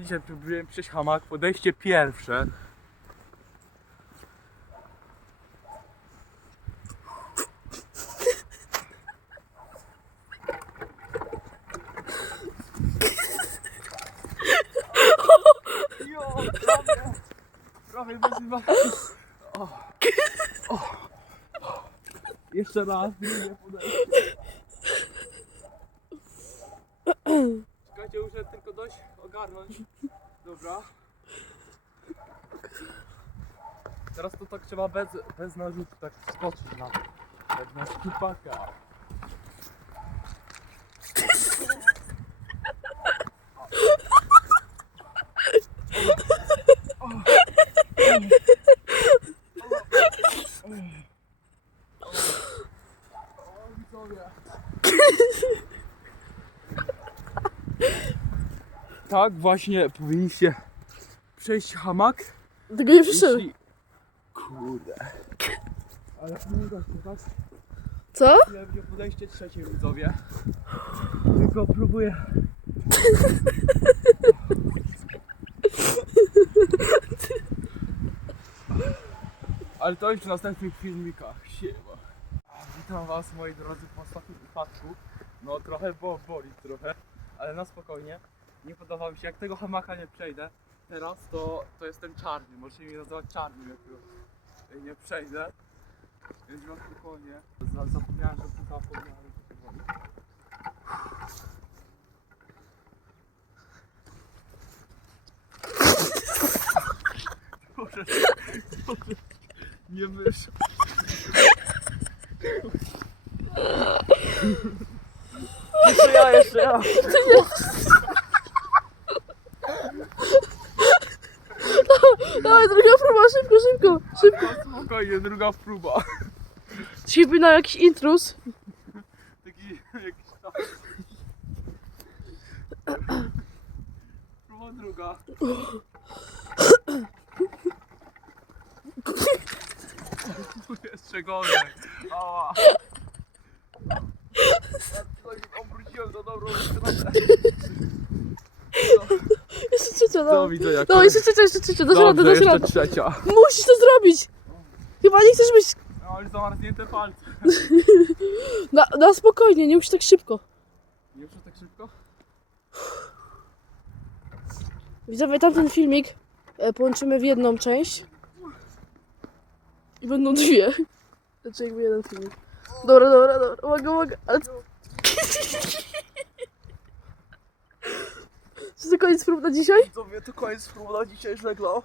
Dzisiaj próbujemy przejść hamak, podejście pierwsze. Jeszcze raz, drugie podejście. Czekajcie, tylko dość ogarnąć. Dobra. Teraz to tak trzeba bez, bez narzutu, tak skoczyć na jak na skipaka. O, widzowie. Tak właśnie powinniście przejść hamak. Tego nie przyszedł. Jeśli... Kurde. Ale się, tak? Co? Będzie podejście trzecie widzowie. Tylko próbuję. Ale to już w następnych filmikach. Siema. Witam was moi drodzy po ostatnim upadku. No trochę bo boli trochę, ale na spokojnie. Nie podoba mi się, jak tego hamaka nie przejdę teraz, to, to jestem czarny. Możecie mnie nazywać czarnym, jak go nie przejdę. Więc na spokojnie. Za- Zapomniałem, że tu zapomniałem. że tu woli. Proszę, proszę, nie mysz. Jeszcze ja, jeszcze ja. Dawaj, druga próba, szybko, szybko, szybko. Spokojnie, druga próba. Dzisiaj by na jakiś intruz. Taki jakiś tam. Próba druga. Jeszcze gorzej. Ała. Ja Obróciłem do dobrą stronę. Jeszcze Co no. widzę jak No, jeszcze trzecia, jeszcze trzecia, Dobrze, dasz jeszcze radę. trzecia. Musisz to zrobić. Chyba nie chcesz być No, ale zamarznięte palce. na, na spokojnie, nie musisz tak szybko. Nie muszę tak szybko? Widzowie, tamten filmik e, połączymy w jedną część. I będą dwie. Znaczy jakby jeden filmik. Dobra, dobra, dobra. Uwaga, uwaga. Ale... Czy to koniec prób na dzisiaj? Mnie to koniec prób na dzisiaj żeglał.